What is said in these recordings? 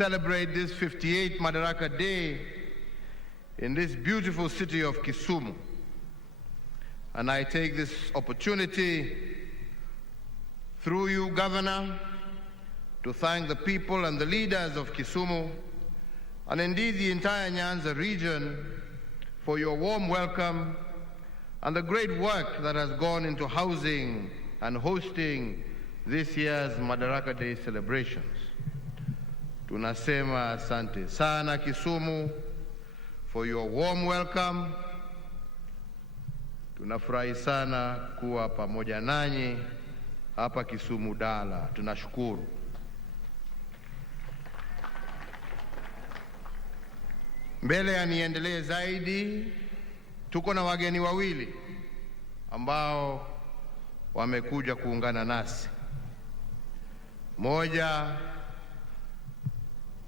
celebrate this 58th Madaraka Day in this beautiful city of Kisumu. And I take this opportunity through you, Governor, to thank the people and the leaders of Kisumu, and indeed the entire Nyanza region, for your warm welcome and the great work that has gone into housing and hosting this year's Madaraka Day celebrations. Tunasema asante sana Kisumu for your warm welcome. Tunafurahi sana kuwa pamoja nanyi hapa Kisumu Dala. Tunashukuru. Mbele ya niendelee zaidi, tuko na wageni wawili ambao wamekuja kuungana nasi. Moja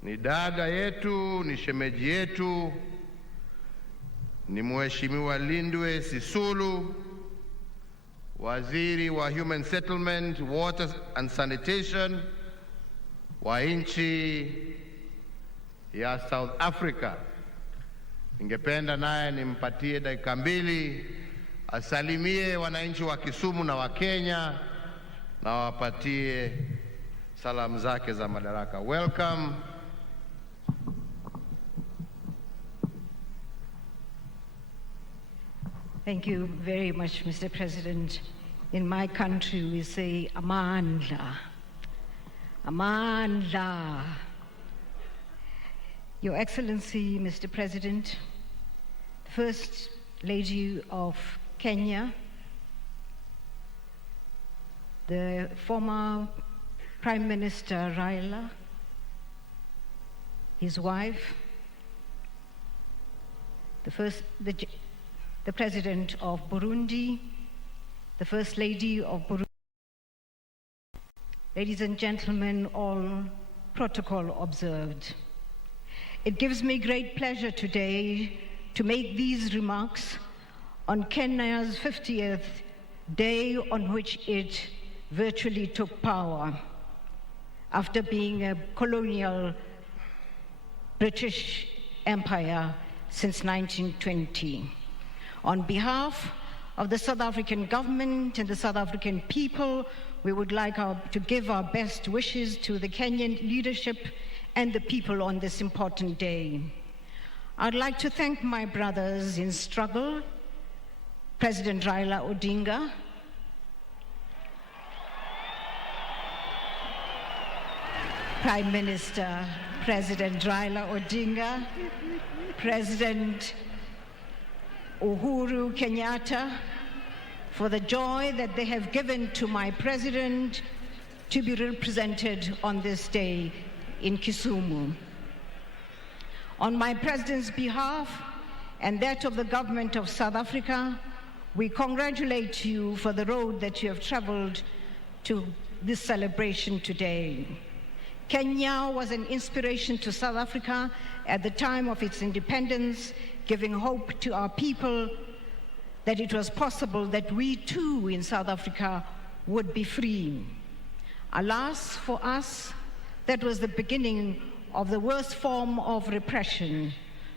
ni dada yetu, ni shemeji yetu, ni Mheshimiwa Lindwe Sisulu, Waziri wa Human Settlement, Water and Sanitation wa nchi ya South Africa. Ningependa naye nimpatie dakika mbili asalimie wananchi wa Kisumu na wa Kenya na wapatie salamu zake za Madaraka. Welcome. Thank you very much, Mr. President. In my country, we say, Amandla. Amandla. Your Excellency, Mr. President, First Lady of Kenya, the former Prime Minister Raila, his wife, the President of Burundi, the First Lady of Burundi, ladies and gentlemen, all protocol observed. It gives me great pleasure today to make these remarks on Kenya's 50th day on which it virtually took power after being a colonial British empire since 1920. On behalf of the South African government and the South African people, we would like to give our best wishes to the Kenyan leadership and the people on this important day. I'd like to thank my brothers in struggle, President Raila Odinga, Prime Minister President Raila Odinga, President Uhuru Kenyatta, for the joy that they have given to my president to be represented on this day in Kisumu. On my president's behalf and that of the government of South Africa, we congratulate you for the road that you have traveled to this celebration today. Kenya was an inspiration to South Africa at the time of its independence, giving hope to our people that it was possible that we too in South Africa would be free. Alas, for us, that was the beginning of the worst form of repression,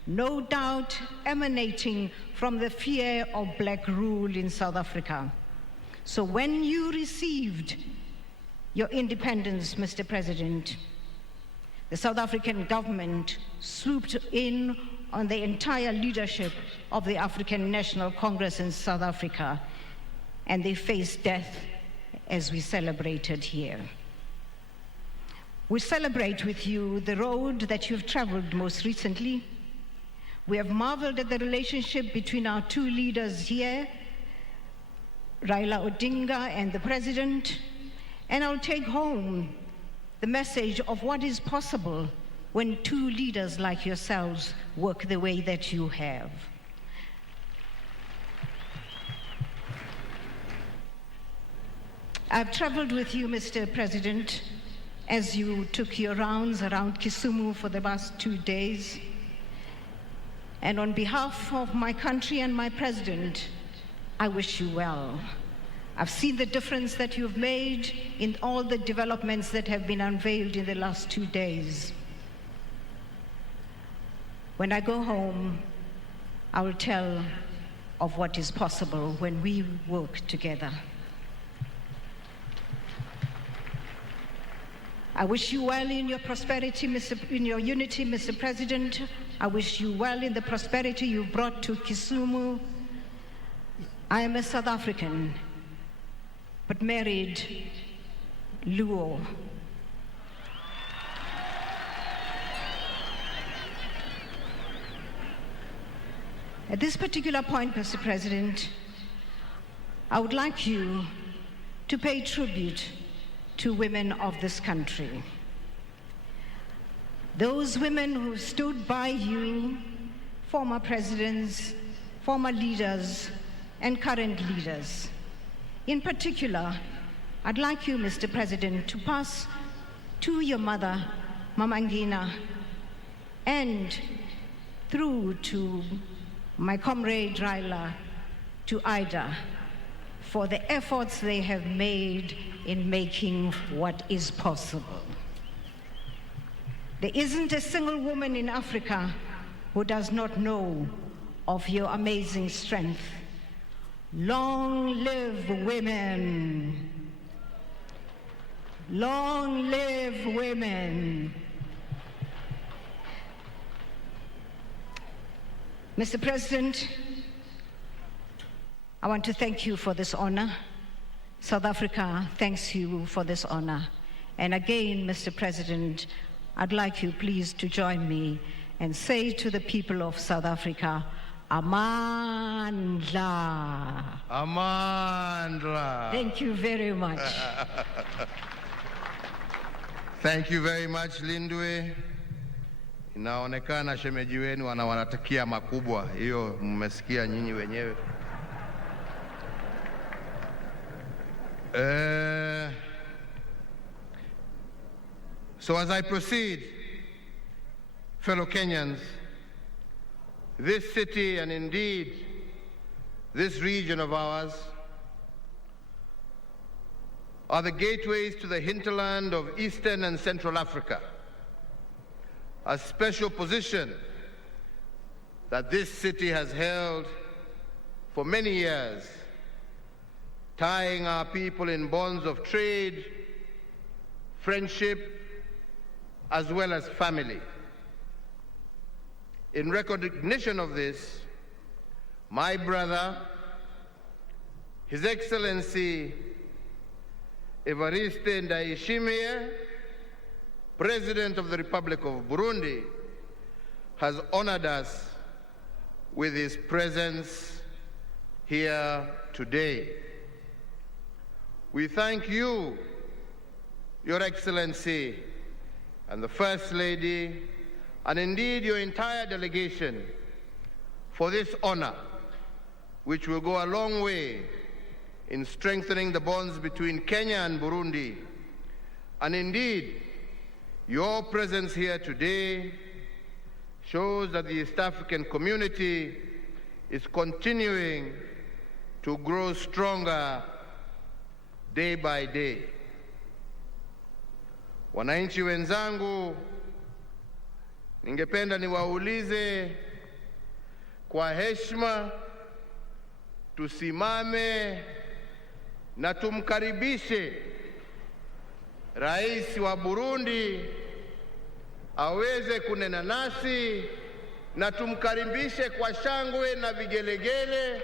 no doubt emanating from the fear of black rule in South Africa. So when you received your independence, Mr. President, the South African government swooped in on the entire leadership of the African National Congress in South Africa, and they faced death as we celebrated here. We celebrate with you the road that you've traveled most recently. We have marveled at the relationship between our two leaders here, Raila Odinga and the President, and I'll take home the message of what is possible when two leaders like yourselves work the way that you have. I've traveled with you, Mr. President, as you took your rounds around Kisumu for the last 2 days. And on behalf of my country and my president, I wish you well. I've seen the difference that you've made in all the developments that have been unveiled in the last 2 days. When I go home, I will tell of what is possible when we work together. I wish you well in your prosperity, in your unity, Mr. President. I wish you well in the prosperity you brought to Kisumu. I am a South African, but married Luo. At this particular point, Mr. President, I would like you to pay tribute to women of this country. Those women who stood by you, former presidents, former leaders, and current leaders. In particular, I'd like you, Mr. President, to pass to your mother, Mama Ngina, and through to my comrade Raila, to Ida, for the efforts they have made in making what is possible. There isn't a single woman in Africa who does not know of your amazing strength. Long live women. Long live women. Mr. President, I want to thank you for this honor. South Africa thanks you for this honor. And again, Mr. President, I'd like you please to join me and say to the people of South Africa, Amandla. Amandla. Thank you very much. Thank you very much, Lindwe. Inaonekana shemeji wenu wanawatakia makubwa. Hiyo mmesikia nyinyi wenyewe. So as I proceed, fellow Kenyans, this city and indeed this region of ours are the gateways to the hinterland of Eastern and Central Africa, a special position that this city has held for many years, tying our people in bonds of trade, friendship, as well as family. In recognition of this, my brother, His Excellency Evariste Ndayishimiye, President of the Republic of Burundi, has honored us with his presence here today. We thank you, Your Excellency, and the First Lady, and indeed your entire delegation, for this honor, which will go a long way in strengthening the bonds between Kenya and Burundi. And indeed, your presence here today shows that the East African community is continuing to grow stronger day by day. Wananchi wenzangu, ningependa niwaulize kwa heshima, tusimame na tumkaribishe Rais wa Burundi aweze kunena nasi, na tumkaribishe kwa shangwe na vigelegele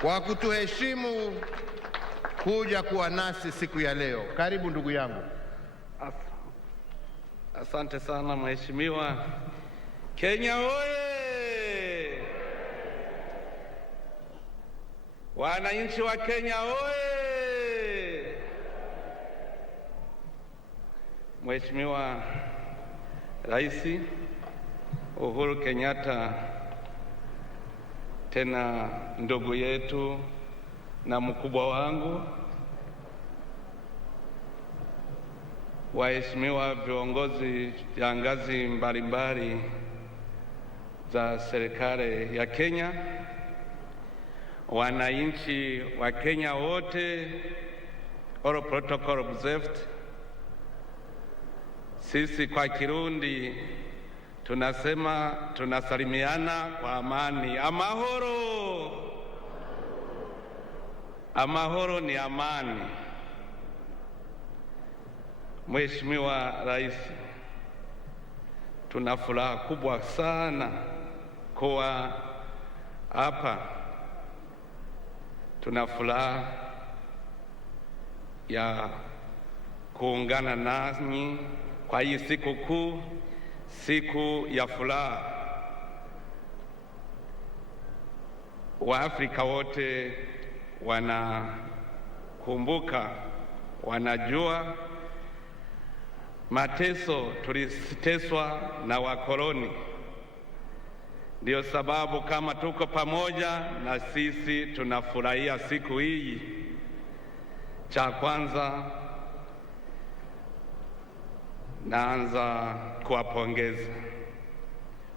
kwa kutuheshimu kuja kuwa nasi siku ya leo. Karibu ndugu yangu. Asante sana Mheshimiwa. Kenya oye! Wananchi wa Kenya oye! Mheshimiwa Rais Uhuru Kenyatta, tena ndugu yetu na mkubwa wangu, waheshimiwa viongozi ya ngazi mbalimbali za serikali ya Kenya, wananchi wa Kenya wote, all protocol observed. Sisi kwa Kirundi tunasema tunasalimiana kwa amani. Amahoro. Amahoro ni amani. Mheshimiwa Rais, tuna furaha kubwa sana kuwa hapa. Tuna furaha ya kuungana nanyi kwa hii siku kuu, siku ya furaha. Waafrika wote wanakumbuka, wanajua mateso tuliteswa na wakoloni. Ndio sababu kama tuko pamoja na sisi tunafurahia siku hii. Cha kwanza naanza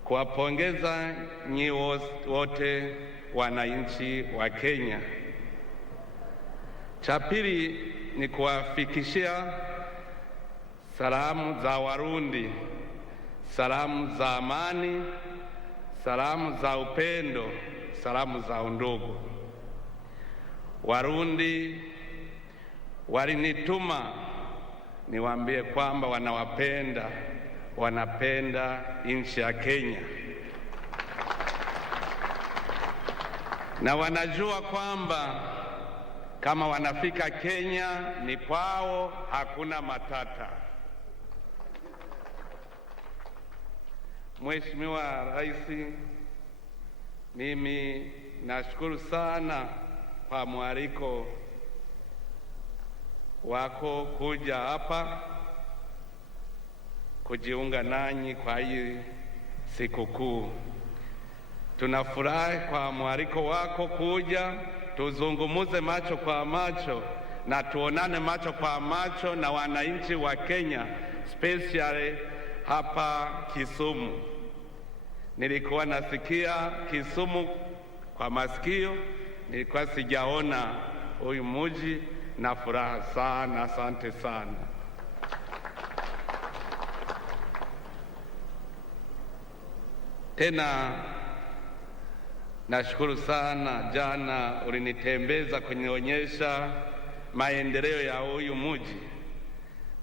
kuwapongeza nyi wote wananchi wa Kenya. Cha pili ni kuwafikishia salamu za Warundi, salamu za amani, salamu za upendo, salamu za undugu. Warundi walinituma niwaambie kwamba wanapenda nchi ya Kenya, na wanajua kwamba kama wanafika Kenya ni kwao, hakuna matata. Mheshimiwa Rais, mimi nashukuru sana kwa mwaliko wako kuja hapa kujiunga nanyi kwa hii sikukuu. Tunafurahi kwa mwaliko wako kuja tuzungumuze macho kwa macho na tuonane macho kwa macho na wananchi wa Kenya, especially hapa Kisumu. Nilikuwa nasikia Kisumu kwa masikio, nilikuwa sijaona huyu mji, na furaha sana. Asante sana. Tena nashukuru sana, jana ulinitembeza kunionyesha maendeleo ya huyu mji,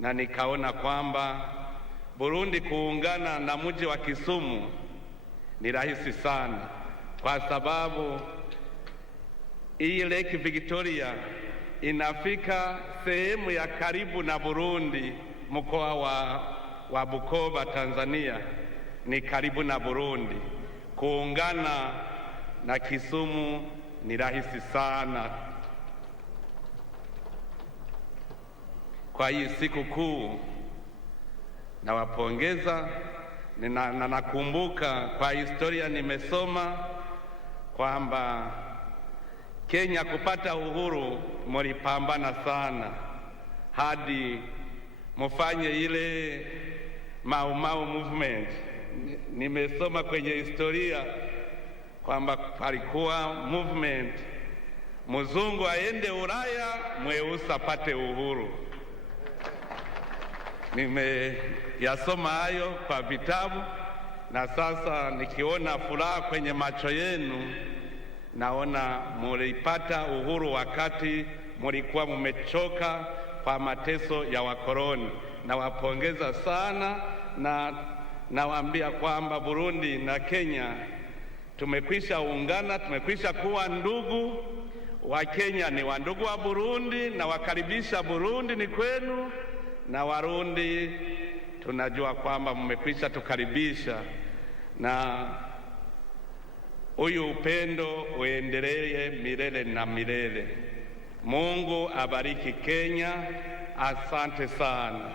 na nikaona kwamba Burundi kuungana na mji wa Kisumu ni rahisi sana, kwa sababu hii Lake Victoria inafika sehemu ya karibu na Burundi. Mkoa wa Bukoba, Tanzania ni karibu na Burundi. Kuungana na Kisumu ni rahisi sana. Kwa hii siku kuu nawapongeza, na nakumbuka kwa historia nimesoma kwamba Kenya kupata uhuru mulipambana sana hadi mufanye ile Mau Mau movement. Nimesoma kwenye historia kwamba palikuwa movement mzungu aende Ulaya, mweusi apate uhuru. Nimeyasoma hayo kwa vitabu, na sasa nikiona furaha kwenye macho yenu, naona mulipata uhuru wakati mulikuwa mumechoka kwa mateso ya wakoloni. Nawapongeza sana, na nawaambia kwamba Burundi na Kenya tumekwisha ungana, tumekwisha kuwa ndugu. Wa Kenya ni wandugu wa Burundi, na wakaribisha Burundi ni kwenu, na Warundi tunajua kwamba mmekwisha tukaribisha, na huyu upendo uendelee milele na milele. Mungu abariki Kenya. Asante sana.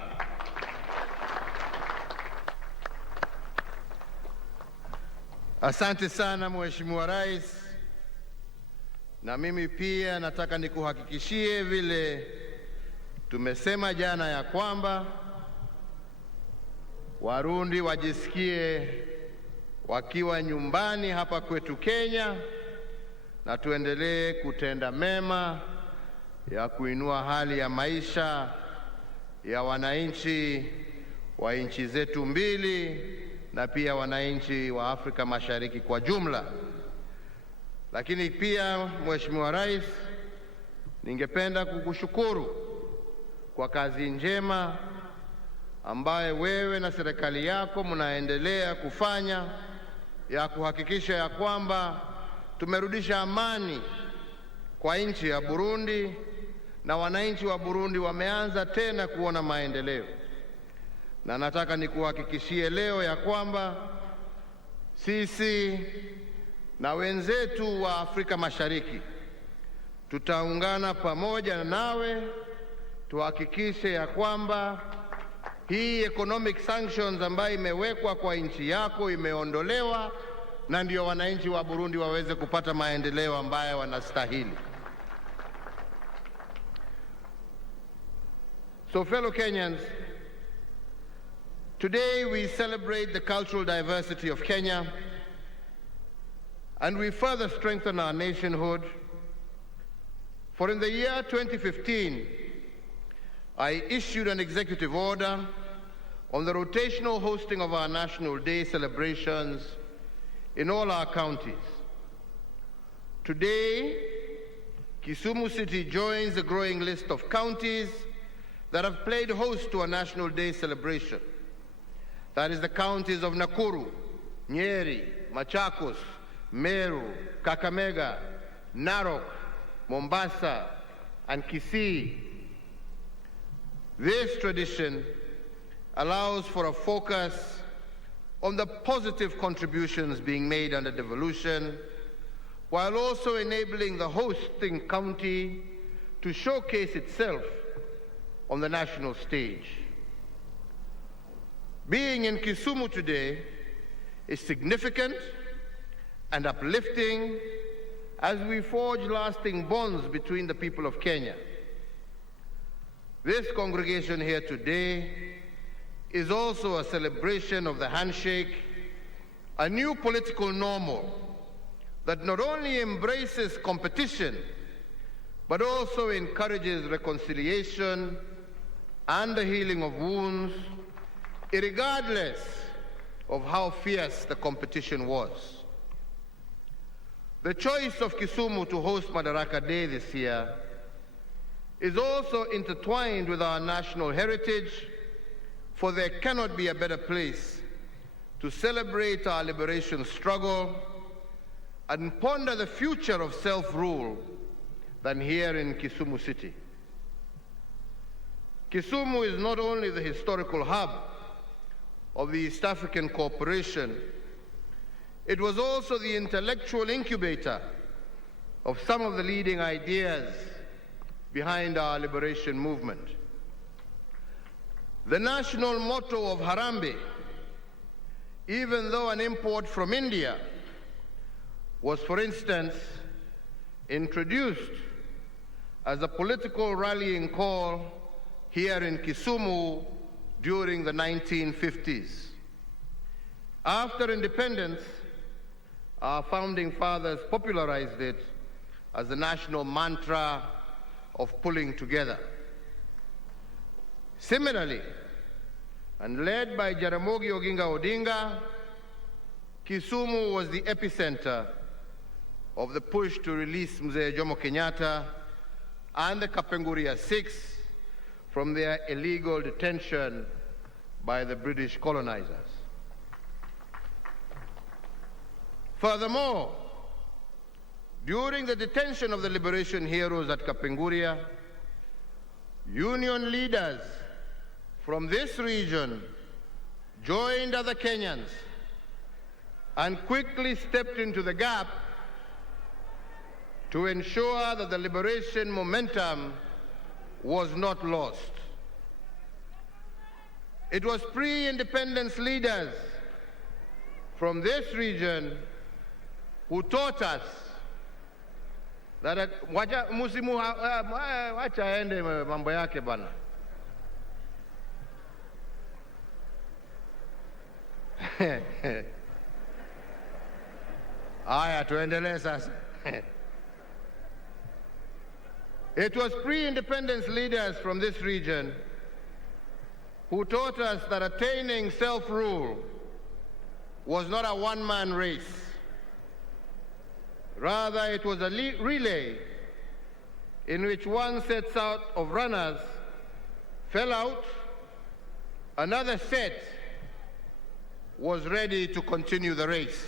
Asante sana Mheshimiwa Rais, na mimi pia nataka nikuhakikishie vile tumesema jana ya kwamba Warundi wajisikie wakiwa nyumbani hapa kwetu Kenya, na tuendelee kutenda mema ya kuinua hali ya maisha ya wananchi wa nchi zetu mbili na pia wananchi wa Afrika Mashariki kwa jumla. Lakini pia Mheshimiwa Rais, ningependa kukushukuru kwa kazi njema ambayo wewe na serikali yako mnaendelea kufanya ya kuhakikisha ya kwamba tumerudisha amani kwa nchi ya Burundi na wananchi wa Burundi wameanza tena kuona maendeleo. Na nataka nikuhakikishie leo ya kwamba sisi na wenzetu wa Afrika Mashariki tutaungana pamoja nawe tuhakikishe ya kwamba hii economic sanctions ambayo imewekwa kwa nchi yako imeondolewa na ndio wananchi wa Burundi waweze kupata maendeleo ambayo wanastahili. So fellow Kenyans, today we celebrate the cultural diversity of Kenya and we further strengthen our nationhood. For in the year 2015, I issued an executive order on the rotational hosting of our National Day celebrations in all our counties. Today, Kisumu City joins a growing list of counties that have played host to a National Day celebration. That is the counties of Nakuru, Nyeri, Machakos, Meru, Kakamega, Narok, Mombasa, and Kisii. This tradition allows for a focus on the positive contributions being made under devolution, while also enabling the hosting county to showcase itself on the national stage. Being in Kisumu today is significant and uplifting as we forge lasting bonds between the people of Kenya. This congregation here today is also a celebration of the handshake, a new political normal that not only embraces competition, but also encourages reconciliation and the healing of wounds, irregardless of how fierce the competition was. The choice of Kisumu to host Madaraka Day this year is also intertwined with our national heritage, for there cannot be a better place to celebrate our liberation struggle and ponder the future of self-rule than here in Kisumu City. Kisumu is not only the historical hub of the East African Cooperation, it was also the intellectual incubator of some of the leading ideas behind our liberation movement. The national motto of Harambee, even though an import from India, was, for instance, introduced as a political rallying call here in Kisumu during the 1950s. After independence, our founding fathers popularized it as the national mantra of pulling together. Similarly, and led by Jaramogi Oginga Odinga, Kisumu was the epicenter of the push to release Mzee Jomo Kenyatta and the Kapenguria Six from their illegal detention by the British colonizers. Furthermore, during the detention of the liberation heroes at Kapenguria, union leaders from this region joined other Kenyans and quickly stepped into the gap to ensure that the liberation momentum was not lost. It was pre-independence leaders from this region who taught us that wacha aende mambo yake bana. Aya, tuendelee sasa. It was pre-independence leaders from this region who taught us that attaining self-rule was not a one-man race. Rather, it was a relay in which one set out of runners fell out, another set was ready to continue the race.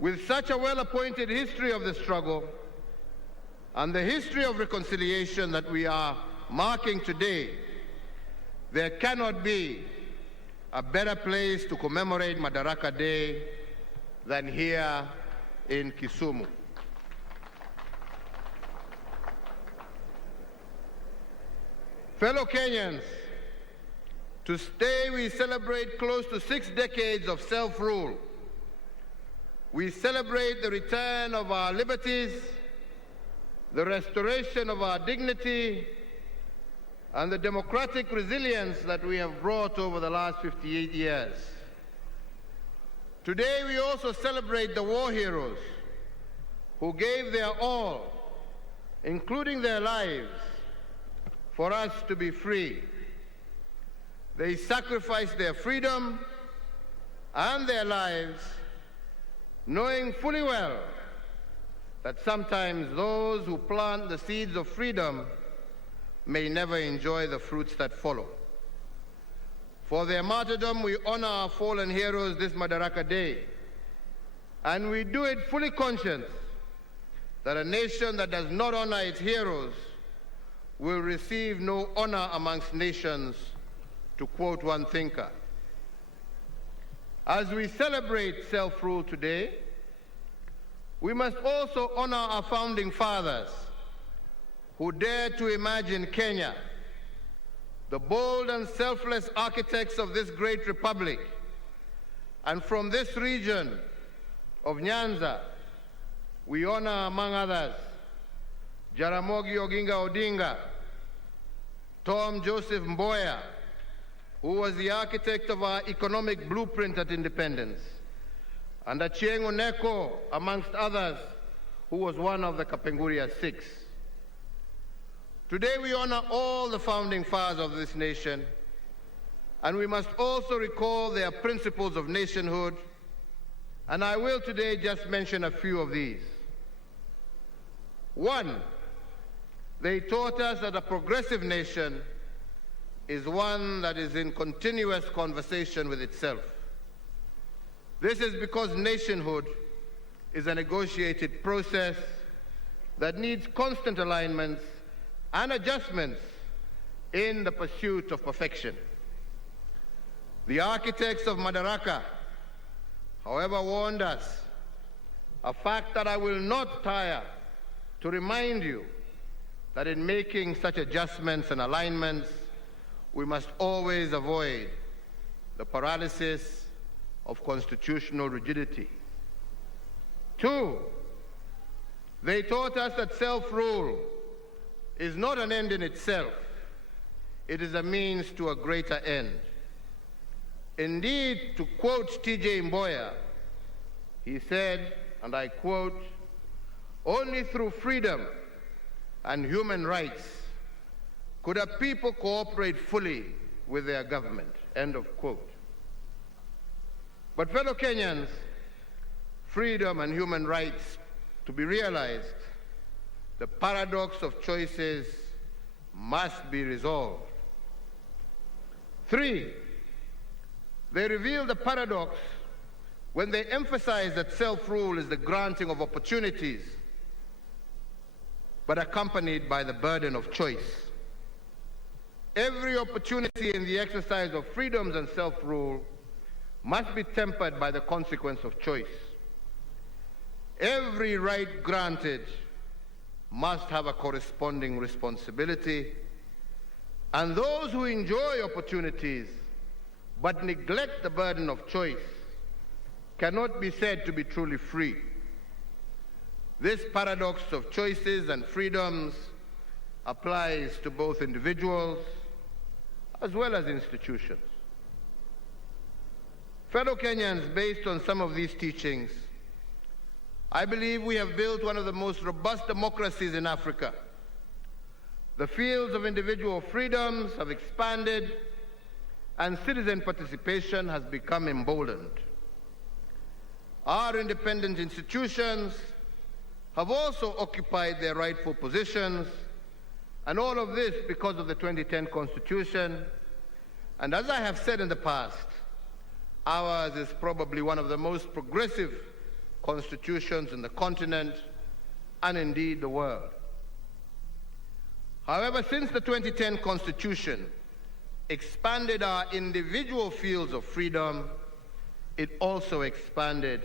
With such a well-appointed history of the struggle and the history of reconciliation that we are marking today, there cannot be a better place to commemorate Madaraka Day than here in Kisumu. Fellow Kenyans, today we celebrate close to 6 decades of self-rule. We celebrate the return of our liberties, the restoration of our dignity, and the democratic resilience that we have brought over the last 58 years. Today we also celebrate the war heroes who gave their all, including their lives, for us to be free. They sacrificed their freedom and their lives, knowing fully well that sometimes those who plant the seeds of freedom may never enjoy the fruits that follow. For their martyrdom, we honor our fallen heroes this Madaraka Day, and we do it fully conscious that a nation that does not honor its heroes will receive no honor amongst nations, to quote one thinker. As we celebrate self-rule today, we must also honor our founding fathers who dared to imagine Kenya, the bold and selfless architects of this great republic. And from this region of Nyanza, we honor, among others, Jaramogi Oginga Odinga, Tom Joseph Mboya, who was the architect of our economic blueprint at independence, and Achieng' Oneko, amongst others, who was one of the Kapenguria Six. Today we honor all the founding fathers of this nation, and we must also recall their principles of nationhood, and I will today just mention a few of these. One, they taught us that a progressive nation is one that is in continuous conversation with itself. This is because nationhood is a negotiated process that needs constant alignments and adjustments in the pursuit of perfection. The architects of Madaraka, however, warned us, a fact that I will not tire to remind you, that in making such adjustments and alignments, we must always avoid the paralysis of constitutional rigidity. Two, they taught us that self-rule is not an end in itself. It is a means to a greater end. Indeed, to quote T.J. Mboya, he said, and I quote, "Only through freedom and human rights could a people cooperate fully with their government," end of quote. But fellow Kenyans, freedom and human rights to be realized, the paradox of choices must be resolved. Three, they reveal the paradox when they emphasize that self-rule is the granting of opportunities, but accompanied by the burden of choice. Every opportunity in the exercise of freedoms and self-rule must be tempered by the consequence of choice. Every right granted must have a corresponding responsibility, and those who enjoy opportunities but neglect the burden of choice cannot be said to be truly free. This paradox of choices and freedoms applies to both individuals as well as institutions. Fellow Kenyans, based on some of these teachings, I believe we have built one of the most robust democracies in Africa. The fields of individual freedoms have expanded, and citizen participation has become emboldened. Our independent institutions have also occupied their rightful positions, and all of this because of the 2010 Constitution. And as I have said in the past, ours is probably one of the most progressive constitutions in the continent and indeed the world. However, since the 2010 Constitution expanded our individual fields of freedom, it also expanded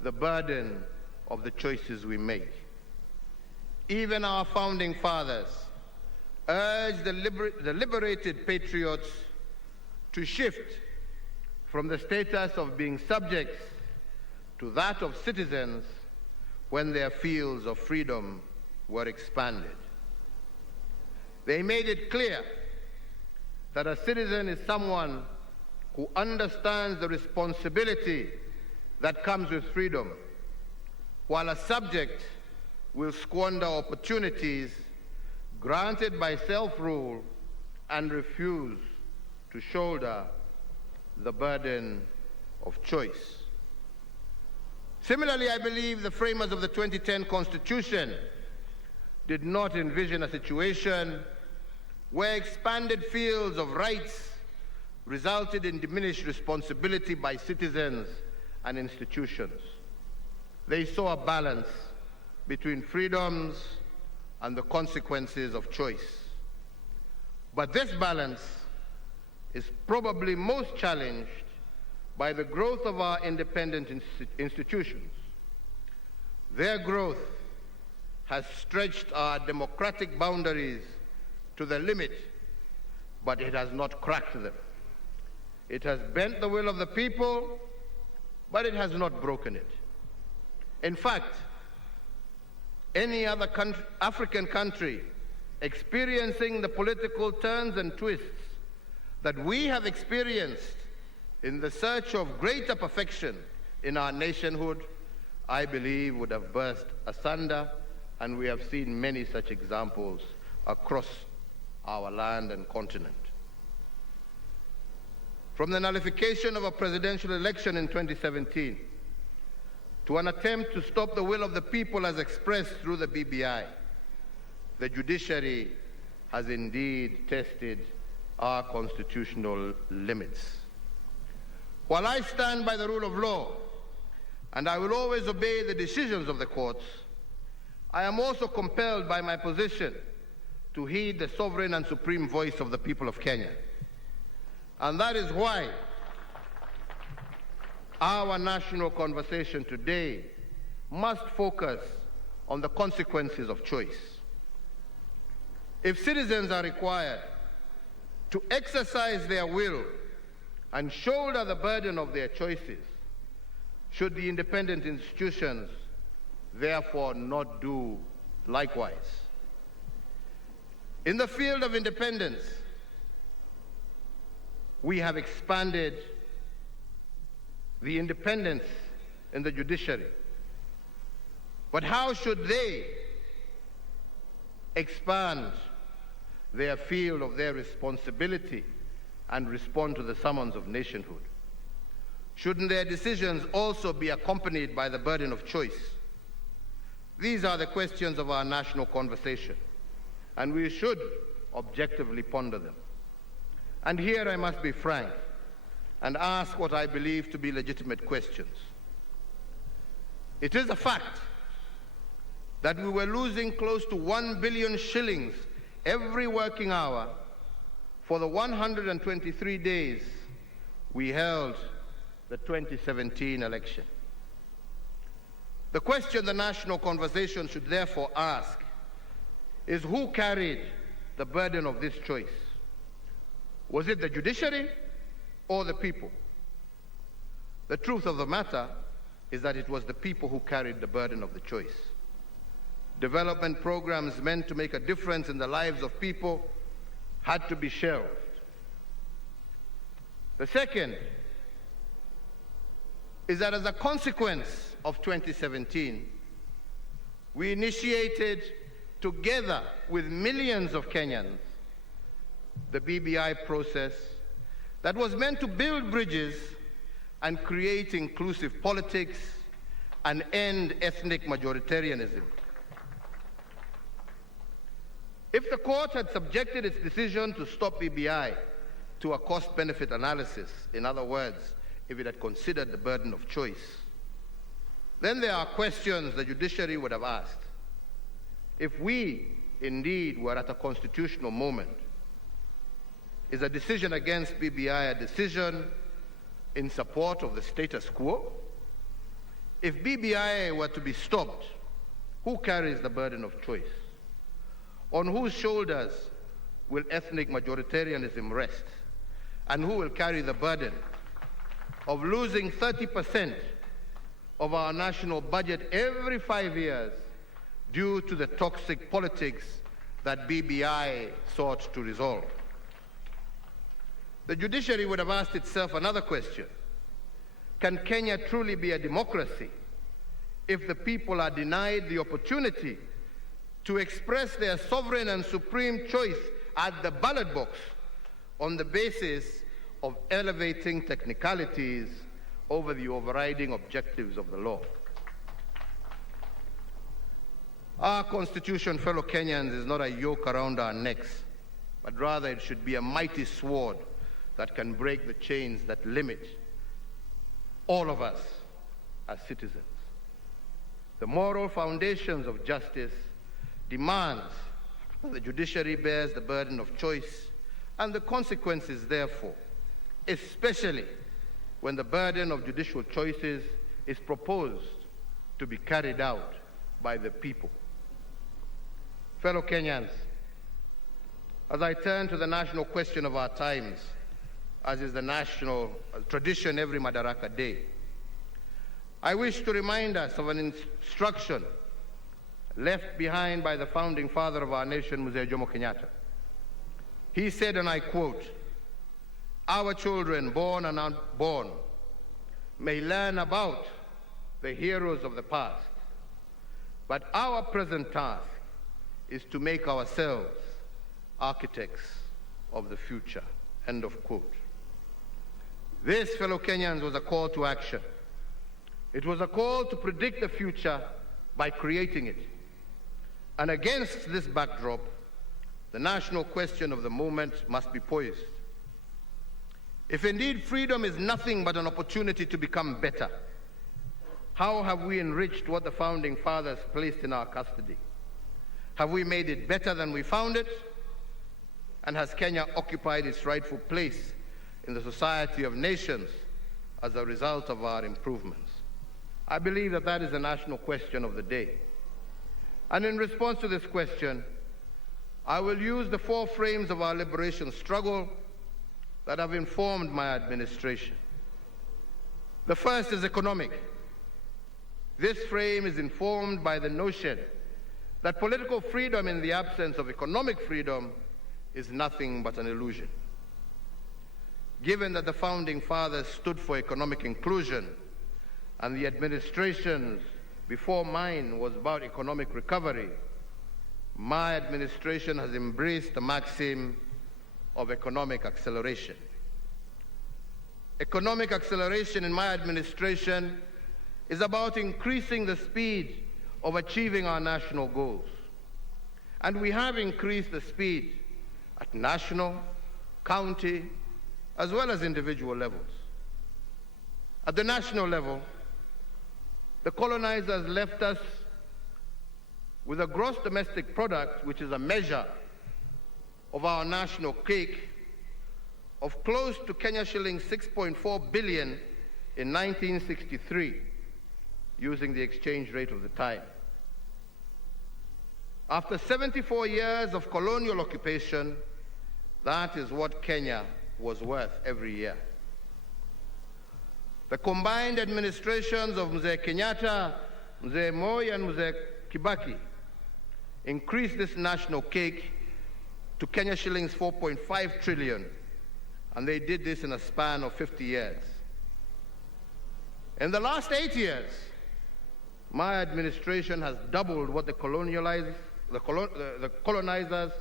the burden of the choices we make. Even our founding fathers urged the liberated patriots to shift from the status of being subjects to that of citizens when their fields of freedom were expanded. They made it clear that a citizen is someone who understands the responsibility that comes with freedom, while a subject will squander opportunities granted by self-rule and refuse to shoulder the burden of choice. Similarly, I believe the framers of the 2010 Constitution did not envision a situation where expanded fields of rights resulted in diminished responsibility by citizens and institutions. They saw a balance between freedoms and the consequences of choice. But this balance is probably most challenged by the growth of our independent institutions. Their growth has stretched our democratic boundaries to the limit, but it has not cracked them. It has bent the will of the people, but it has not broken it. In fact, any other African country experiencing the political turns and twists that we have experienced in the search of greater perfection in our nationhood, I believe would have burst asunder, and we have seen many such examples across our land and continent. From the nullification of a presidential election in 2017 to an attempt to stop the will of the people as expressed through the BBI, the judiciary has indeed tested our constitutional limits. While I stand by the rule of law, and I will always obey the decisions of the courts, I am also compelled by my position to heed the sovereign and supreme voice of the people of Kenya. And that is why our national conversation today must focus on the consequences of choice. If citizens are required to exercise their will and shoulder the burden of their choices, should the independent institutions therefore not do likewise? In the field of independence, we have expanded the independence in the judiciary. But how should they expand their field of their responsibility and respond to the summons of nationhood? Shouldn't their decisions also be accompanied by the burden of choice? These are the questions of our national conversation, and we should objectively ponder them. And here I must be frank and ask what I believe to be legitimate questions. It is a fact that we were losing close to 1 billion shillings every working hour for the 123 days we held the 2017 election. The question the national conversation should therefore ask is who carried the burden of this choice? Was it the judiciary or the people? The truth of the matter is that it was the people who carried the burden of the choice. Development programs meant to make a difference in the lives of people had to be shelved. The second is that as a consequence of 2017, we initiated together with millions of Kenyans, the BBI process that was meant to build bridges and create inclusive politics and end ethnic majoritarianism. If the court had subjected its decision to stop BBI to a cost-benefit analysis, in other words, if it had considered the burden of choice, then there are questions the judiciary would have asked. If we indeed were at a constitutional moment, is a decision against BBI a decision in support of the status quo? If BBI were to be stopped, who carries the burden of choice? On whose shoulders will ethnic majoritarianism rest? And who will carry the burden of losing 30% of our national budget every 5 years due to the toxic politics that BBI sought to resolve? The judiciary would have asked itself another question. Can Kenya truly be a democracy if the people are denied the opportunity to express their sovereign and supreme choice at the ballot box on the basis of elevating technicalities over the overriding objectives of the law? Our Constitution, fellow Kenyans, is not a yoke around our necks, but rather it should be a mighty sword that can break the chains that limit all of us as citizens. The moral foundations of justice demands that the judiciary bears the burden of choice and the consequences, therefore, especially when the burden of judicial choices is proposed to be carried out by the people. Fellow Kenyans, as I turn to the national question of our times, as is the national tradition every Madaraka Day, I wish to remind us of an instruction left behind by the founding father of our nation, Mzee Jomo Kenyatta. He said, and I quote, "Our children, born and unborn, may learn about the heroes of the past, but our present task is to make ourselves architects of the future." End of quote. This, fellow Kenyans, was a call to action. It was a call to predict the future by creating it. And against this backdrop, the national question of the moment must be poised. If indeed freedom is nothing but an opportunity to become better, how have we enriched what the founding fathers placed in our custody? Have we made it better than we found it? And has Kenya occupied its rightful place in the society of nations as a result of our improvements? I believe that that is the national question of the day. And in response to this question, I will use the 4 frames of our liberation struggle that have informed my administration. The first is economic. This frame is informed by the notion that political freedom in the absence of economic freedom is nothing but an illusion. Given that the founding fathers stood for economic inclusion and the administrations before mine was about economic recovery, my administration has embraced the maxim of economic acceleration. Economic acceleration in my administration is about increasing the speed of achieving our national goals. And we have increased the speed at national, county, as well as individual levels. At the national level, the colonizers left us with a gross domestic product, which is a measure of our national cake, of close to Kenya shillings 6.4 billion in 1963, using the exchange rate of the time. After 74 years of colonial occupation, that is what Kenya was worth every year. The combined administrations of Mzee Kenyatta, Mzee Moi, and Mzee Kibaki increased this national cake to Kenya shillings 4.5 trillion, and they did this in a span of 50 years. In the last 8 years, my administration has doubled what the colonializers the colonizers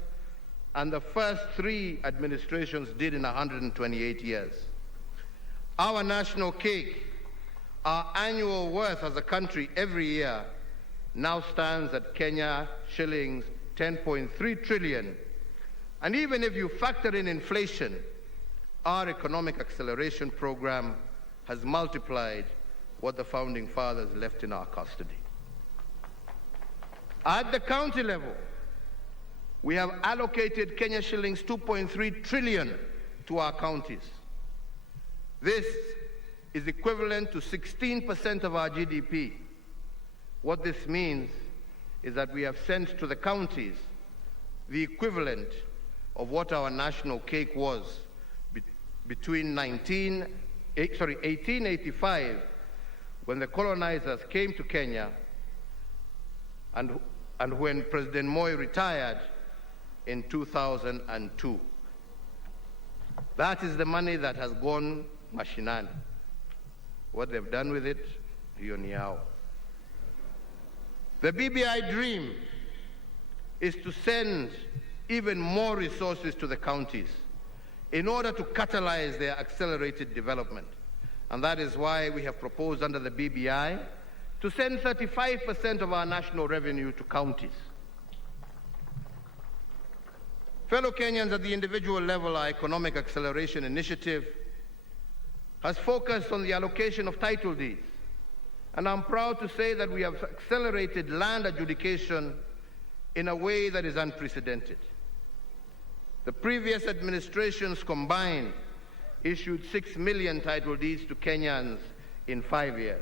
and the first 3 administrations did in 128 years. Our national cake, our annual worth as a country every year, now stands at Kenya shillings 10.3 trillion. And even if you factor in inflation, our economic acceleration program has multiplied what the founding fathers left in our custody. At the county level, we have allocated Kenya shillings 2.3 trillion to our counties. This is equivalent to 16% of our GDP. What this means is that we have sent to the counties the equivalent of what our national cake was between 1885, when the colonizers came to Kenya, and when President Moi retired in 2002. That is the money that has gone mashinani. What they've done with it, hiyo ni yao. The BBI dream is to send even more resources to the counties in order to catalyze their accelerated development. And that is why we have proposed under the BBI to send 35% of our national revenue to counties. Fellow Kenyans, at the individual level, our economic acceleration initiative has focused on the allocation of title deeds. And I'm proud to say that we have accelerated land adjudication in a way that is unprecedented. The previous administrations combined issued 6 million title deeds to Kenyans in 5 years.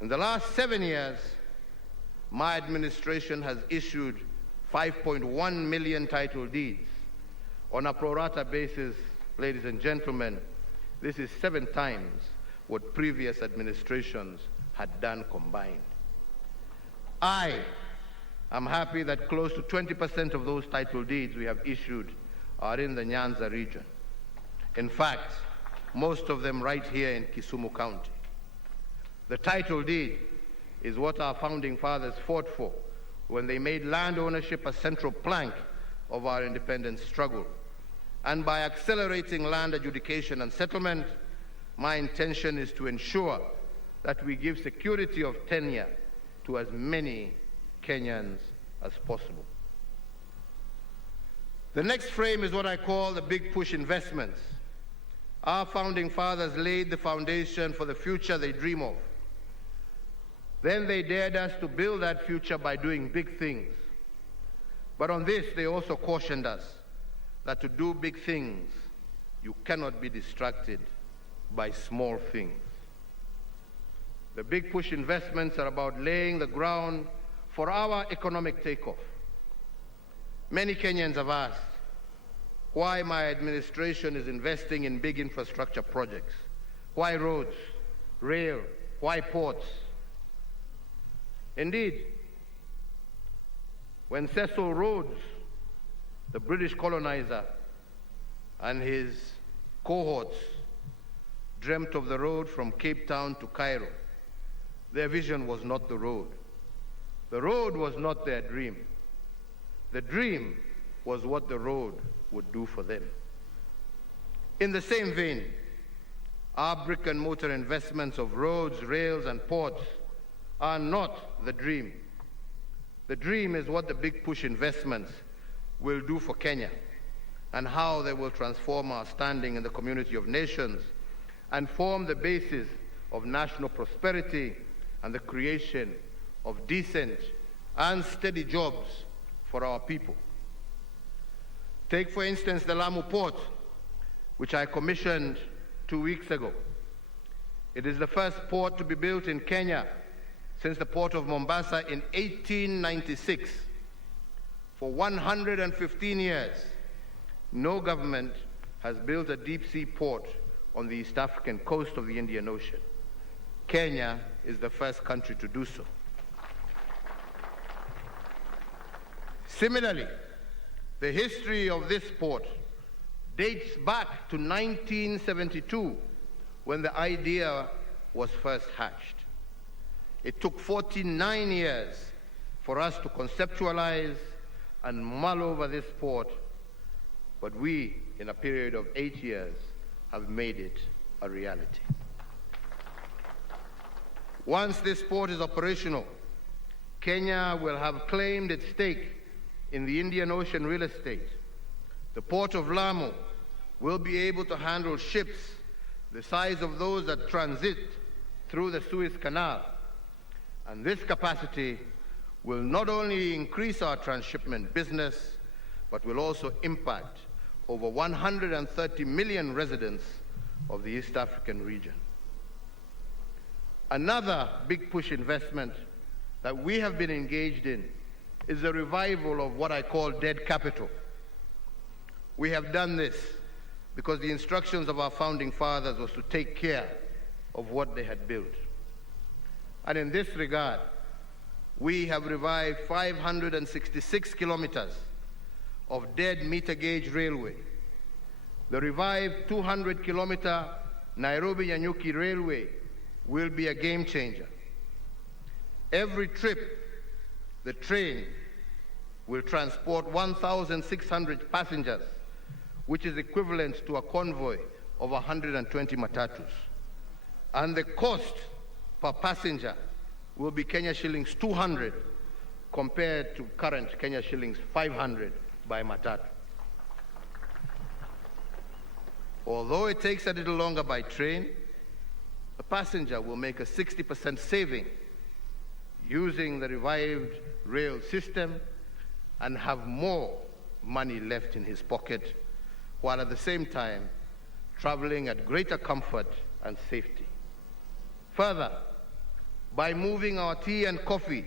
In the last 7 years, my administration has issued 5.1 million title deeds. On a pro rata basis, ladies and gentlemen, this is 7 times what previous administrations had done combined. I am happy that close to 20% of those title deeds we have issued are in the Nyanza region. In fact, most of them right here in Kisumu County. The title deed is what our founding fathers fought for when they made land ownership a central plank of our independence struggle. And by accelerating land adjudication and settlement, my intention is to ensure that we give security of tenure to as many Kenyans as possible. The next frame is what I call the big push investments. Our founding fathers laid the foundation for the future they dream of. Then they dared us to build that future by doing big things. But on this, they also cautioned us that to do big things, you cannot be distracted by small things. The big push investments are about laying the ground for our economic takeoff. Many Kenyans have asked why my administration is investing in big infrastructure projects. Why roads, rail, why ports? Indeed, when Cecil Rhodes, the British colonizer, and his cohorts dreamt of the road from Cape Town to Cairo, their vision was not the road. The road was not their dream. The dream was what the road would do for them. In the same vein, our brick and mortar investments of roads, rails, and ports are not the dream. The dream is what the big push investments will do for Kenya and how they will transform our standing in the community of nations and form the basis of national prosperity and the creation of decent and steady jobs for our people. Take, for instance, the Lamu Port, which I commissioned 2 weeks ago. It is the first port to be built in Kenya since the port of Mombasa in 1896. For 115 years, no government has built a deep-sea port on the East African coast of the Indian Ocean. Kenya is the first country to do so. Similarly, the history of this port dates back to 1972, when the idea was first hatched. It took 49 years for us to conceptualize and mull over this port, but we, in a period of 8 years, have made it a reality. Once this port is operational, Kenya will have claimed its stake in the Indian Ocean real estate. The port of Lamu will be able to handle ships the size of those that transit through the Suez Canal. And this capacity will not only increase our transshipment business, but will also impact over 130 million residents of the East African region. Another big push investment that we have been engaged in is the revival of what I call dead capital. We have done this because the instructions of our founding fathers was to take care of what they had built. And in this regard, we have revived 566 kilometers of dead meter gauge railway. The revived 200-kilometer Nairobi-Nyanyuki railway will be a game changer. Every trip, the train will transport 1,600 passengers, which is equivalent to a convoy of 120 matatus. And the cost per passenger will be Kenya shillings 200 compared to current Kenya shillings 500 by matatu. Although it takes a little longer by train, a passenger will make a 60% saving using the revived rail system and have more money left in his pocket, while at the same time traveling at greater comfort and safety. Further, by moving our tea and coffee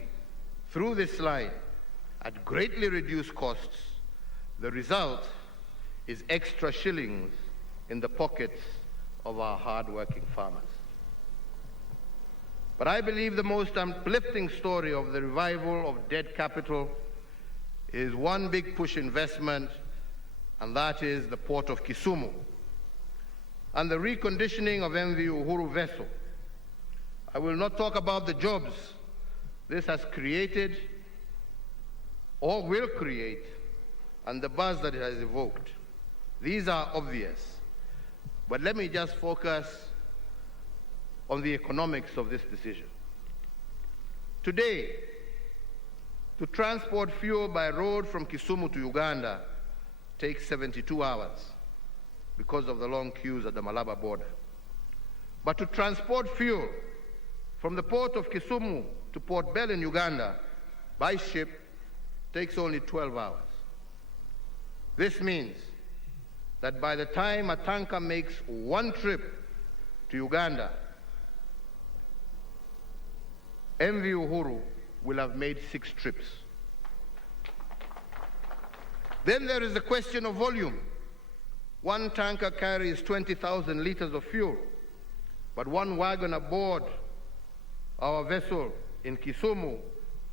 through this line at greatly reduced costs, the result is extra shillings in the pockets of our hard-working farmers. But I believe the most uplifting story of the revival of dead capital is one big push investment, and that is the port of Kisumu and the reconditioning of MV Uhuru vessel. I will not talk about the jobs this has created or will create and the buzz that it has evoked. These are obvious, but let me just focus on the economics of this decision. Today, to transport fuel by road from Kisumu to Uganda takes 72 hours because of the long queues at the Malaba border. But to transport fuel from the port of Kisumu to Port Bell in Uganda by ship takes only 12 hours. This means that by the time a tanker makes one trip to Uganda, MV Uhuru will have made 6 trips. Then there is the question of volume. One tanker carries 20,000 liters of fuel, but one wagon aboard our vessel in Kisumu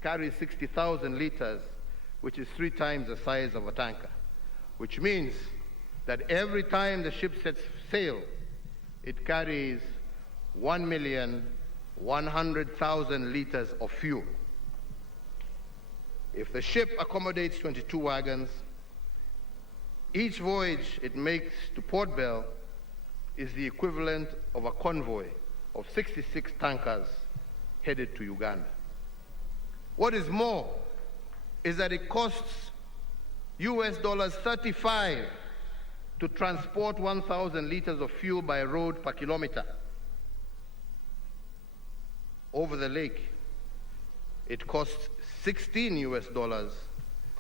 carries 60,000 liters, which is 3 times the size of a tanker, which means that every time the ship sets sail, it carries 1,100,000 liters of fuel. If the ship accommodates 22 wagons, each voyage it makes to Port Bell is the equivalent of a convoy of 66 tankers headed to Uganda. What is more is that it costs $35 to transport 1,000 liters of fuel by road per kilometer. Over the lake, it costs $16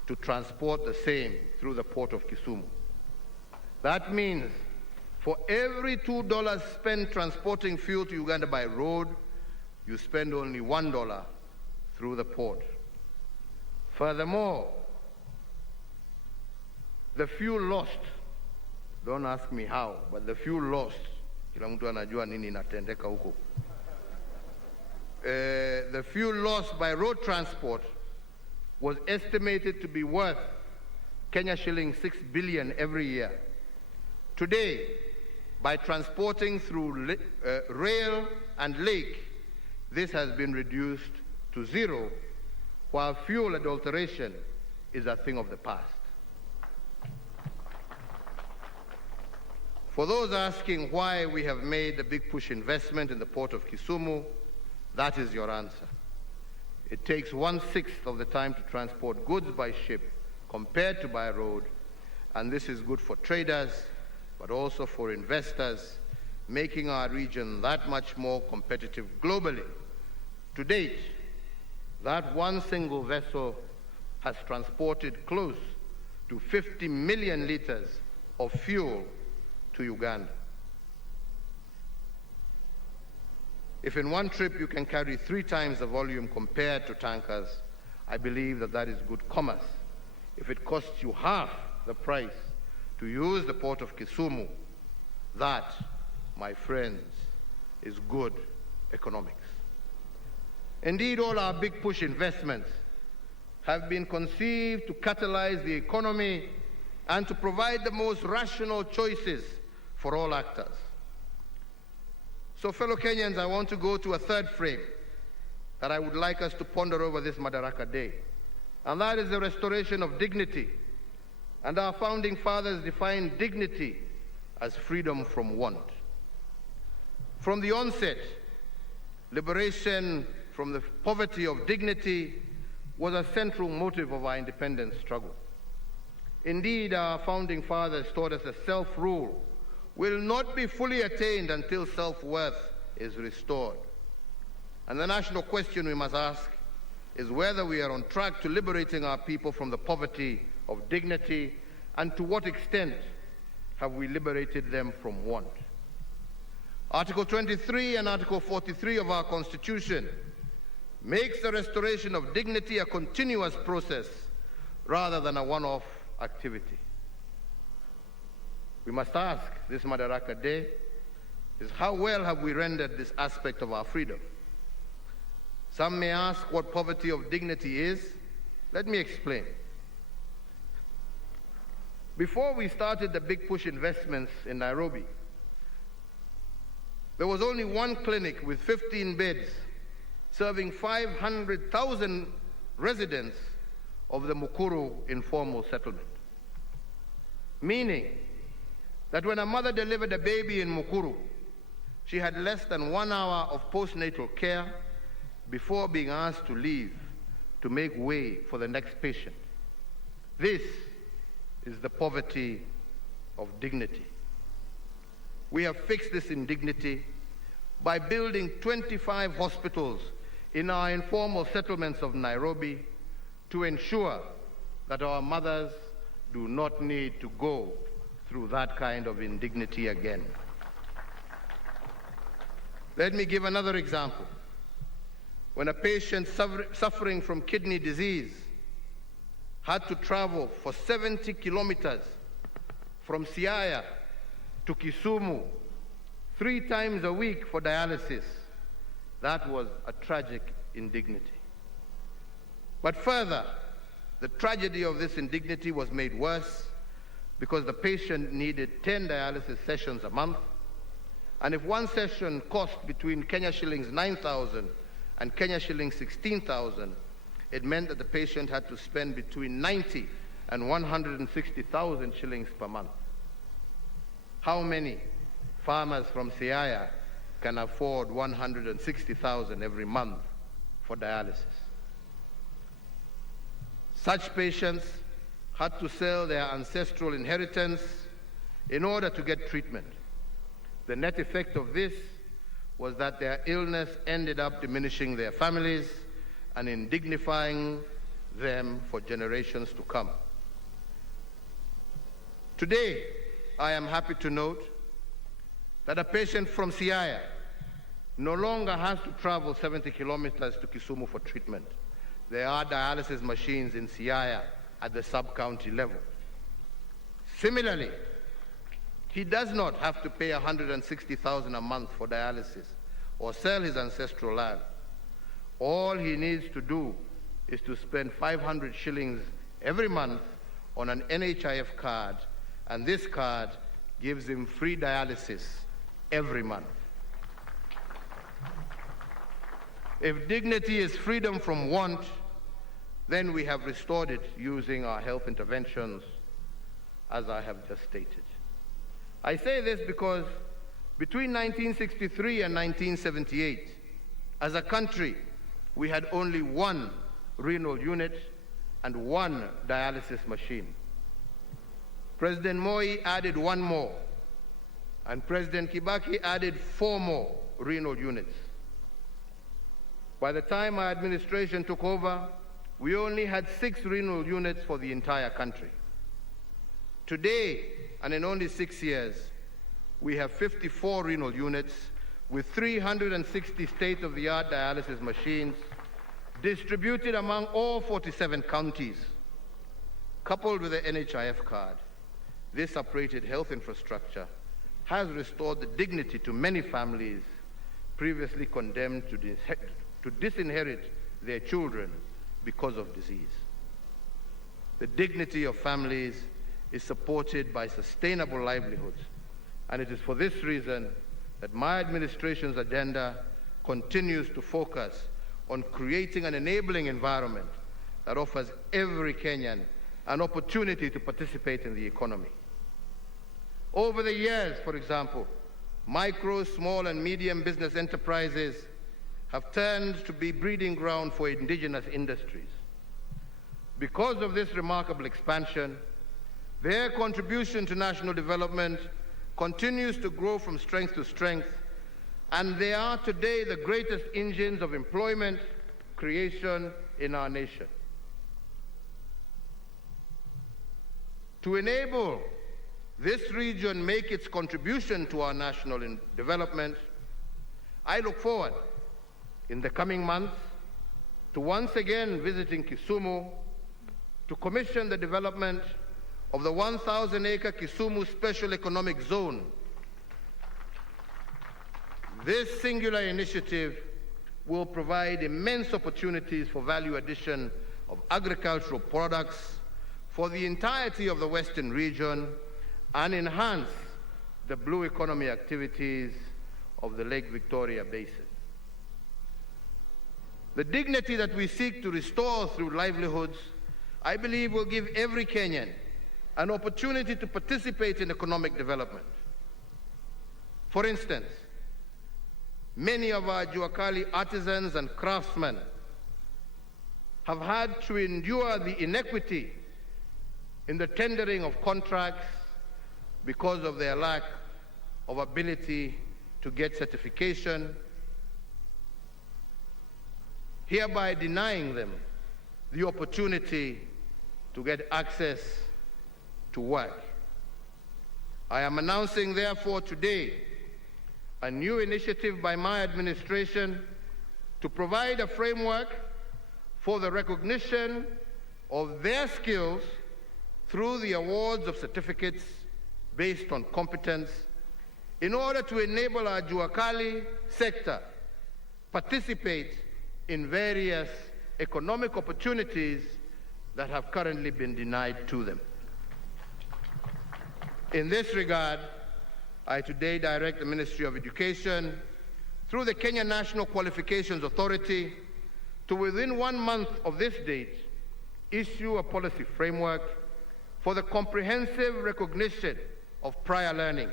to transport the same through the port of Kisumu. That means for every $2 spent transporting fuel to Uganda by road, you spend only $1 through the port. Furthermore, the fuel lost, don't ask me how, but the fuel lost, kila mtu anajua nini inatendeka huko. The fuel lost by road transport was estimated to be worth Kenya shilling 6 billion every year. Today, by transporting through rail and lake, this has been reduced to 0 while fuel adulteration is a thing of the past. For those asking why we have made a big push investment in the port of Kisumu, that is your answer. It takes 1/6 of the time to transport goods by ship compared to by road, and this is good for traders, but also for investors, making our region that much more competitive globally. To date, that one single vessel has transported close to 50 million liters of fuel to Uganda. If in one trip you can carry 3 times the volume compared to tankers, I believe that that is good commerce. If it costs you half the price to use the port of Kisumu, that, my friends, is good economics. Indeed, all our big push investments have been conceived to catalyze the economy and to provide the most rational choices for all actors. So, fellow Kenyans, I want to go to a third frame that I would like us to ponder over this Madaraka Day, and that is the restoration of dignity. And our founding fathers defined dignity as freedom from want. From the onset, liberation from the poverty of dignity was a central motive of our independence struggle. Indeed, our founding fathers taught us that self-rule will not be fully attained until self-worth is restored. And the national question we must ask is whether we are on track to liberating our people from the poverty of dignity, and to what extent have we liberated them from want. Article 23 and Article 43 of our Constitution makes the restoration of dignity a continuous process rather than a one-off activity. We must ask this Madaraka Day is how well have we rendered this aspect of our freedom? Some may ask what poverty of dignity is. Let me explain. Before we started the big push investments in Nairobi, there was only one clinic with 15 beds serving 500,000 residents of the Mukuru informal settlement. Meaning that when a mother delivered a baby in Mukuru, she had less than 1 hour of postnatal care before being asked to leave to make way for the next patient. This is the poverty of dignity. We have fixed this indignity by building 25 hospitals in our informal settlements of Nairobi to ensure that our mothers do not need to go through that kind of indignity again. Let me give another example. When a patient suffering from kidney disease had to travel for 70 kilometers from Siaya to Kisumu 3 times a week for dialysis, that was a tragic indignity. But further, the tragedy of this indignity was made worse because the patient needed 10 dialysis sessions a month, and if one session cost between Kenya shillings 9,000 and Kenya shillings 16,000, it meant that the patient had to spend between 90 and 160,000 shillings per month. How many farmers from Siaya can afford 160,000 every month for dialysis? Such patients had to sell their ancestral inheritance in order to get treatment. The net effect of this was that their illness ended up diminishing their families and indignifying them for generations to come. Today, I am happy to note that a patient from Siaya no longer has to travel 70 kilometers to Kisumu for treatment. There are dialysis machines in Siaya at the sub-county level. Similarly, he does not have to pay 160,000 a month for dialysis or sell his ancestral land. All he needs to do is to spend 500 shillings every month on an NHIF card, and this card gives him free dialysis every month. If dignity is freedom from want, Then we have restored it using our health interventions, as I have just stated. I say this because between 1963 and 1978, as a country, we had only one renal unit and one dialysis machine. President Moi added one more, and President Kibaki added 4 more renal units. By the time my administration took over, we only had 6 renal units for the entire country. Today, and in only 6 years, we have 54 renal units with 360 state-of-the-art dialysis machines distributed among all 47 counties. Coupled with the NHIF card, this upgraded health infrastructure has restored the dignity to many families previously condemned to disinherit their children because of disease. The dignity of families is supported by sustainable livelihoods, and it is for this reason that my administration's agenda continues to focus on creating an enabling environment that offers every Kenyan an opportunity to participate in the economy. Over the years, for example, micro, small, and medium business enterprises have turned to be breeding ground for indigenous industries. Because of this remarkable expansion, their contribution to national development continues to grow from strength to strength, and they are today the greatest engines of employment creation in our nation. To enable this region make its contribution to our national development, I look forward in the coming months to once again visiting Kisumu to commission the development of the 1,000-acre Kisumu Special Economic Zone. This singular initiative will provide immense opportunities for value addition of agricultural products for the entirety of the Western region and enhance the blue economy activities of the Lake Victoria Basin. The dignity that we seek to restore through livelihoods, I believe, will give every Kenyan an opportunity to participate in economic development. For instance, many of our Juakali artisans and craftsmen have had to endure the inequity in the tendering of contracts because of their lack of ability to get certification, hereby denying them the opportunity to get access to work. I am announcing, therefore, today a new initiative by my administration to provide a framework for the recognition of their skills through the awards of certificates based on competence in order to enable our Juakali sector participate in various economic opportunities that have currently been denied to them. In this regard, I today direct the Ministry of Education through the Kenya National Qualifications Authority to, within 1 month of this date, issue a policy framework for the comprehensive recognition of prior learning.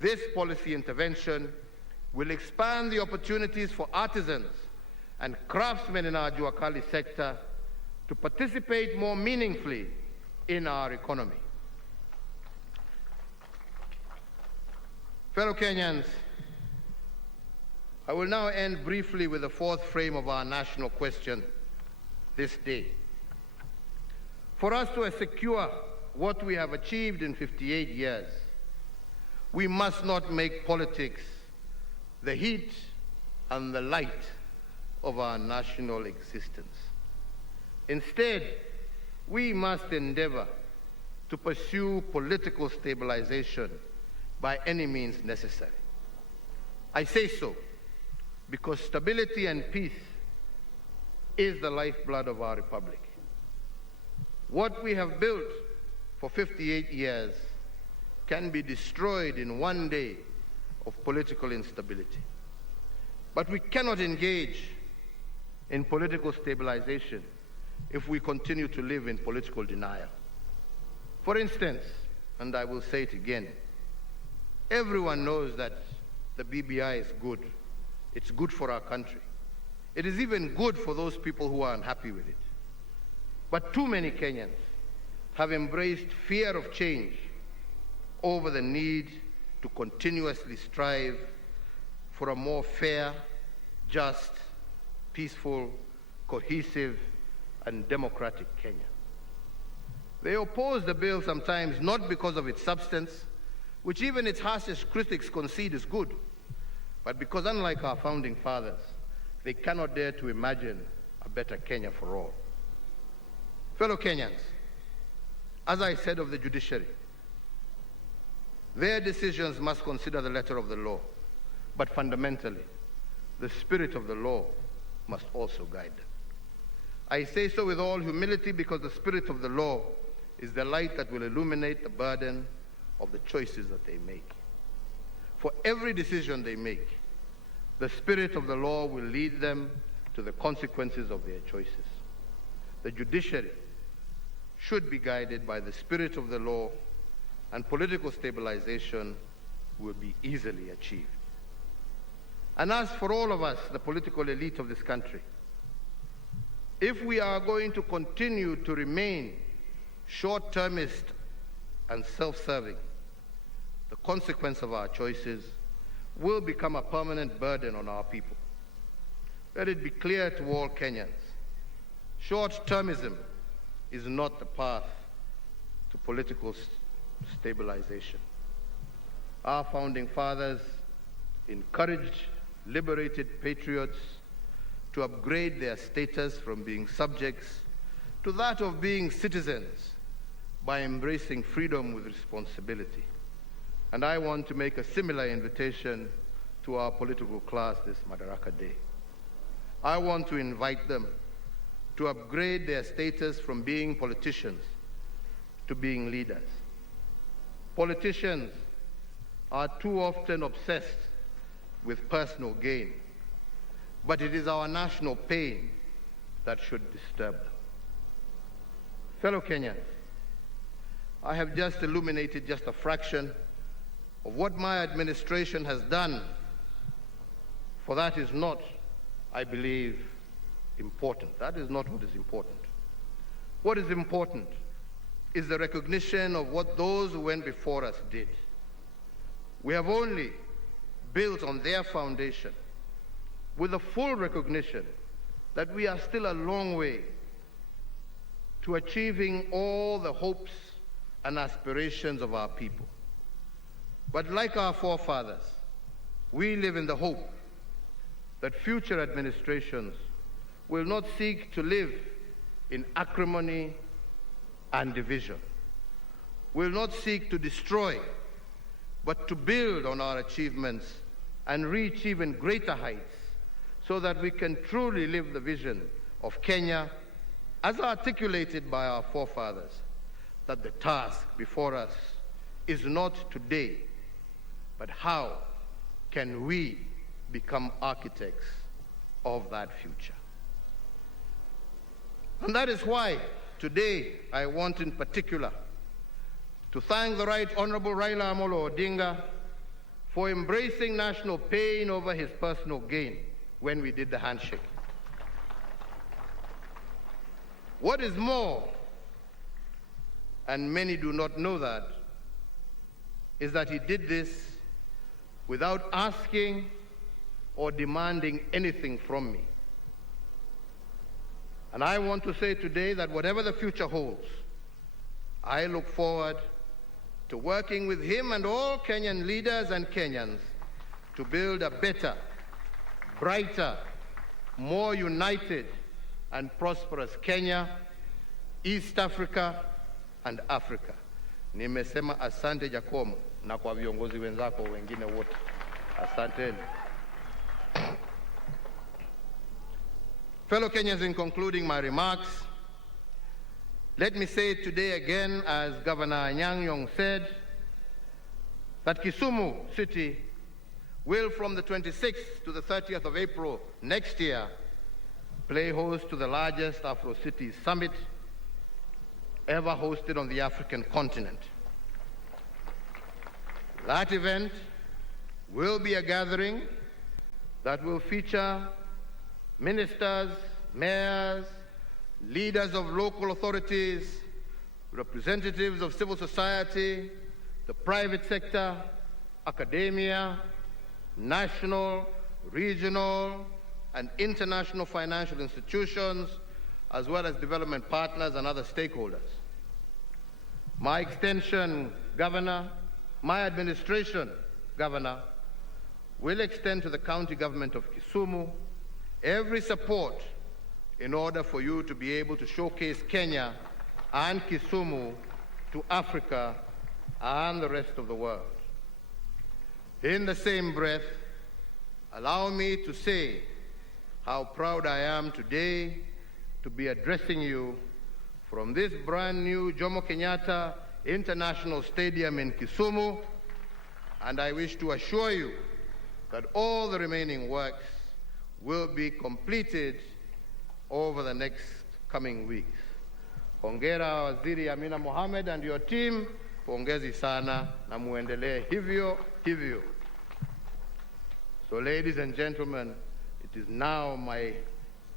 This policy intervention will expand the opportunities for artisans and craftsmen in our Juakali sector to participate more meaningfully in our economy. Fellow Kenyans, I will now end briefly with the 4th frame of our national question this day. For us to secure what we have achieved in 58 years, we must not make politics the heat and the light of our national existence. Instead, we must endeavor to pursue political stabilization by any means necessary. I say so because stability and peace is the lifeblood of our republic. What we have built for 58 years can be destroyed in 1 day of political instability. But we cannot engage in political stabilization if we continue to live in political denial. For instance, and I will say it again, everyone knows that the BBI is good. It's good for our country. It is even good for those people who are unhappy with it. But too many Kenyans have embraced fear of change over the need to continuously strive for a more fair, just, peaceful, cohesive, and democratic Kenya. They oppose the bill sometimes not because of its substance, which even its harshest critics concede is good, but because, unlike our founding fathers, they cannot dare to imagine a better Kenya for all. Fellow Kenyans, as I said of the judiciary, their decisions must consider the letter of the law, but fundamentally, the spirit of the law must also guide them. I say so with all humility because the spirit of the law is the light that will illuminate the burden of the choices that they make. For every decision they make, the spirit of the law will lead them to the consequences of their choices. The judiciary should be guided by the spirit of the law, and political stabilization will be easily achieved. And as for all of us, the political elite of this country, if we are going to continue to remain short-termist and self-serving, the consequence of our choices will become a permanent burden on our people. Let it be clear to all Kenyans, short-termism is not the path to political stabilization. Our founding fathers encouraged liberated patriots to upgrade their status from being subjects to that of being citizens by embracing freedom with responsibility. And I want to make a similar invitation to our political class this Madaraka Day. I want to invite them to upgrade their status from being politicians to being leaders. Politicians are too often obsessed with personal gain, but it is our national pain that should disturb them. Fellow Kenyans, I have just illuminated just a fraction of what my administration has done, for that is not, I believe, important. That is not what is important. What is important is the recognition of what those who went before us did. We have only built on their foundation with the full recognition that we are still a long way to achieving all the hopes and aspirations of our people. But like our forefathers, we live in the hope that future administrations will not seek to live in acrimony and division, will not seek to destroy, but to build on our achievements and reach even greater heights so that we can truly live the vision of Kenya as articulated by our forefathers, that the task before us is not today, but how can we become architects of that future? And that is why today I want in particular to thank the Right Honorable Raila Amolo Odinga for embracing national pain over his personal gain when we did the handshake. What is more, and many do not know that, is that he did this without asking or demanding anything from me. And I want to say today that whatever the future holds, I look forward to working with him and all Kenyan leaders and Kenyans to build a better, brighter, more united and prosperous Kenya, East Africa, and Africa. Nimesema asante Jacomo na kwa viongozi wenzako wengine wote. Asanteni. Fellow Kenyans, in concluding my remarks, let me say today again, as Governor Anyang' Nyong'o said, that Kisumu City will, from the 26th to the 30th of April next year, play host to the largest Afro-Cities Summit ever hosted on the African continent. That event will be a gathering that will feature ministers, mayors, leaders of local authorities, representatives of civil society, the private sector, academia, national, regional, and international financial institutions, as well as development partners and other stakeholders. My extension, Governor, my administration, Governor, will extend to the county government of Kisumu every support in order for you to be able to showcase Kenya and Kisumu to Africa and the rest of the world. In the same breath, allow me to say how proud I am today to be addressing you from this brand new Jomo Kenyatta International Stadium in Kisumu, and I wish to assure you that all the remaining works will be completed over the next coming weeks. Hongera Waziri Amina Mohamed and your team, pongezi sana na muendelee hivyo hivyo. So ladies and gentlemen, it is now my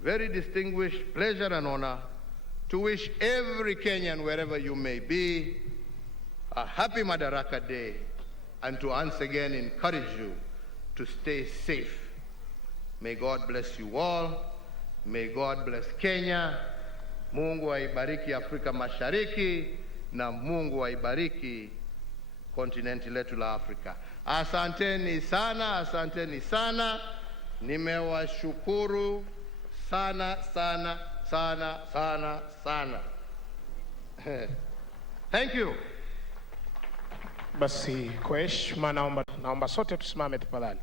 very distinguished pleasure and honor to wish every Kenyan, wherever you may be, a happy Madaraka Day, and to once again encourage you to stay safe. May God bless you all. May God bless Kenya. Mungu aibariki Afrika Mashariki na Mungu aibariki kontinenti letu la Afrika. Asanteni sana, asanteni sana. Nimewashukuru sana sana sana sana sana. Thank you. Basi kwa heshima naomba sote tusimame tafadhali.